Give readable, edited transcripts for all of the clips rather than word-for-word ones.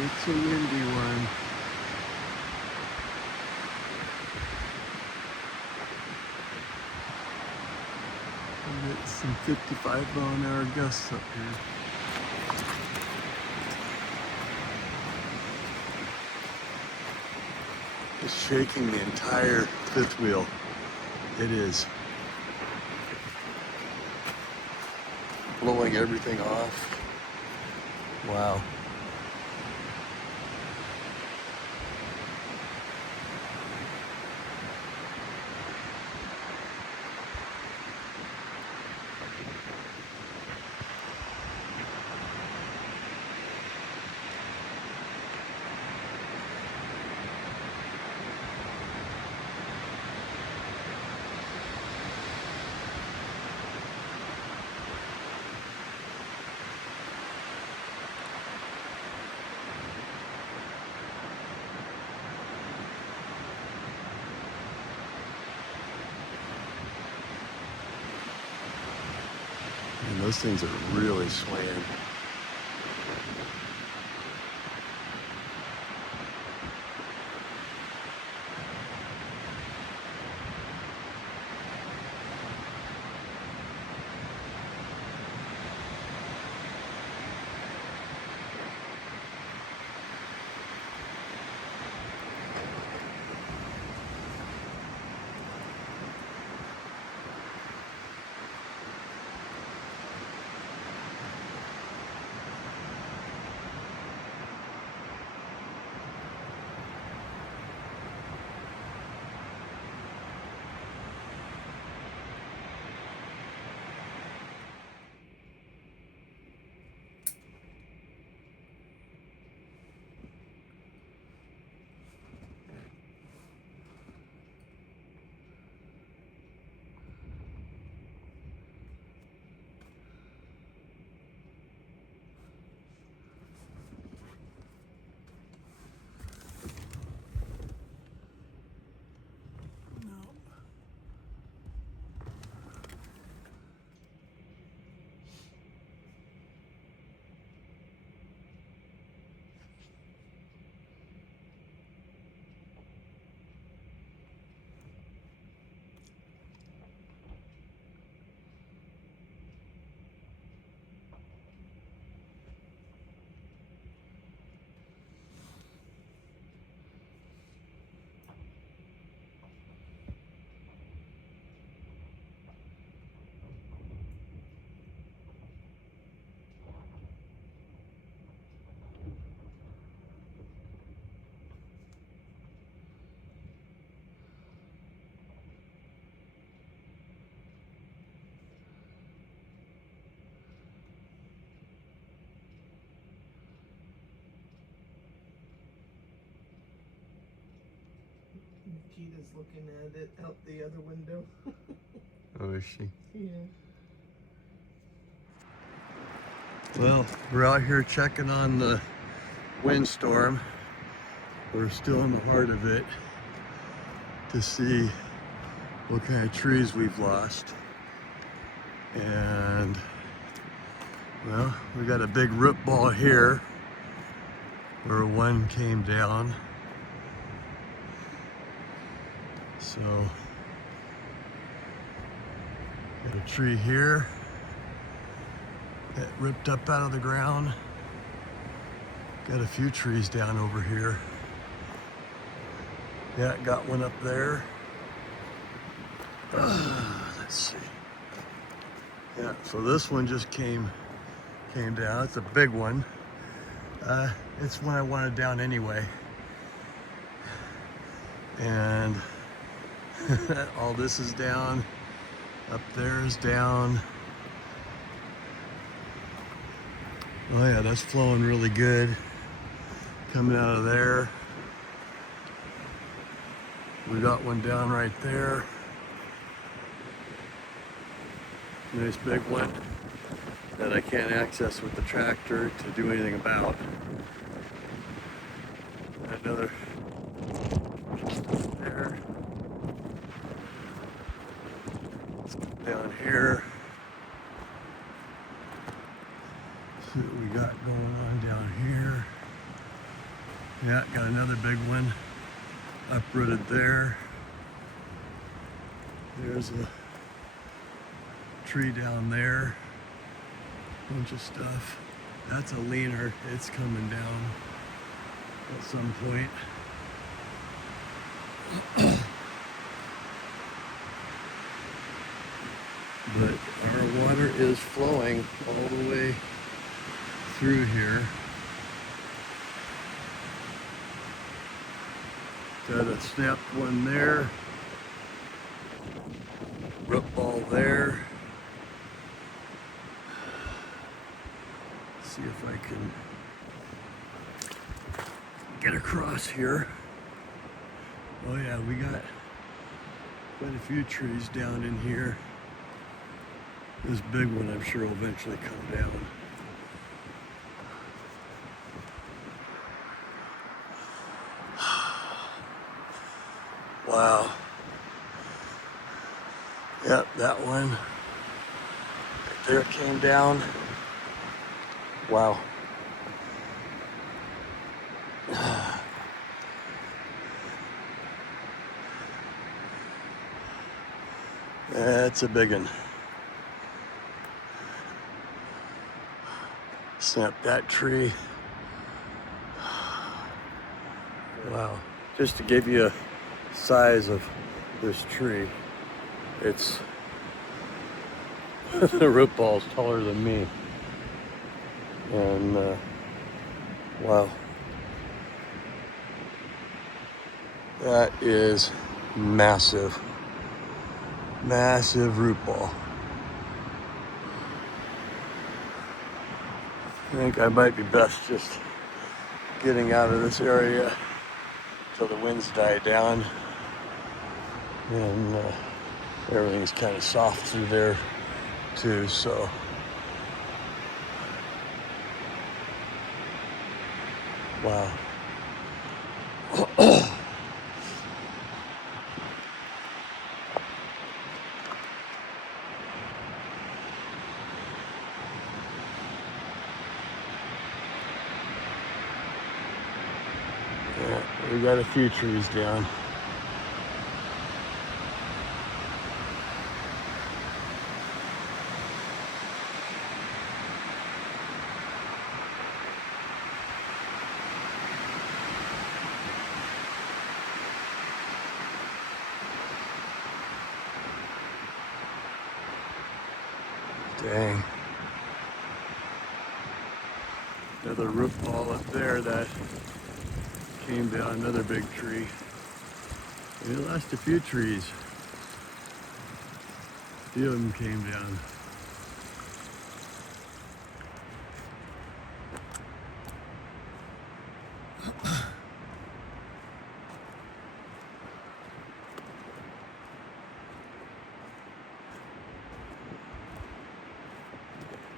It's a windy one. We get some 55-mile-an-hour gusts up here. It's shaking the entire fifth wheel. It is blowing everything off. Wow. And those things are really swaying. Nikita's looking at it out the other window. Oh, is she? Yeah. Well, we're out here checking on the windstorm. We're still in the heart of it to see what kind of trees we've lost. And, well, we got a big root ball here where one came down. So, got a tree here that ripped up out of the ground. Got a few trees down over here. Yeah, got one up there. Let's see. Yeah, so this one just came down. It's a big one. It's one I wanted down anyway. And all this is down. Up there is down. Oh yeah, that's flowing really good. Coming out of there. We got one down right there. Nice big one that I can't access with the tractor to do anything about. Another there. Down here. See what we got going on down here. Yeah, got another big one uprooted there. There's a tree down there. Bunch of stuff. That's a leaner. It's coming down at some point. But our water is flowing all the way through here. Got a snapped one there. Root ball there. See if I can get across here. Oh yeah, we got quite a few trees down in here. This big one I'm sure will eventually come down. Wow. Yep, that one right there came down. Wow. That's a big one. Snap that tree. Wow. Just to give you a size of this tree, it's the root ball's taller than me. And wow. That is massive. Massive root ball. I think I might be best just getting out of this area till the winds die down. And everything's kind of soft through there too, so. Wow. Yeah, we got a few trees down. Dang. Another root ball up there that came down, another big tree. We lost a few trees. A few of them came down.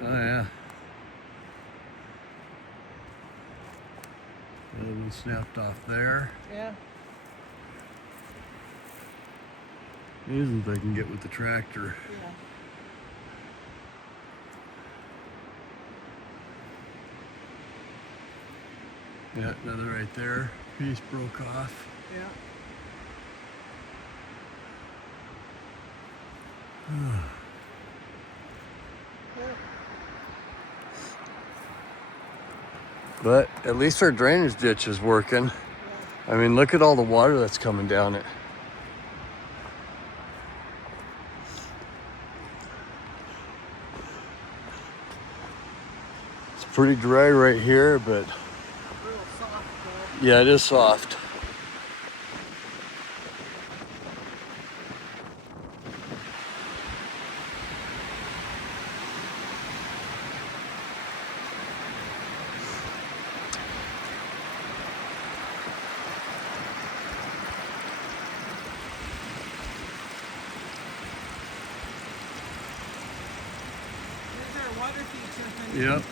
Oh yeah. Another one snapped off there. Yeah. Isn't if I can get with the tractor. Yeah. Yeah, another right there. Piece broke off. Yeah. But at least our drainage ditch is working. I mean, look at all the water that's coming down it. It's pretty dry right here, but Real soft though. yeah, it is soft. There's our water feature. Yep.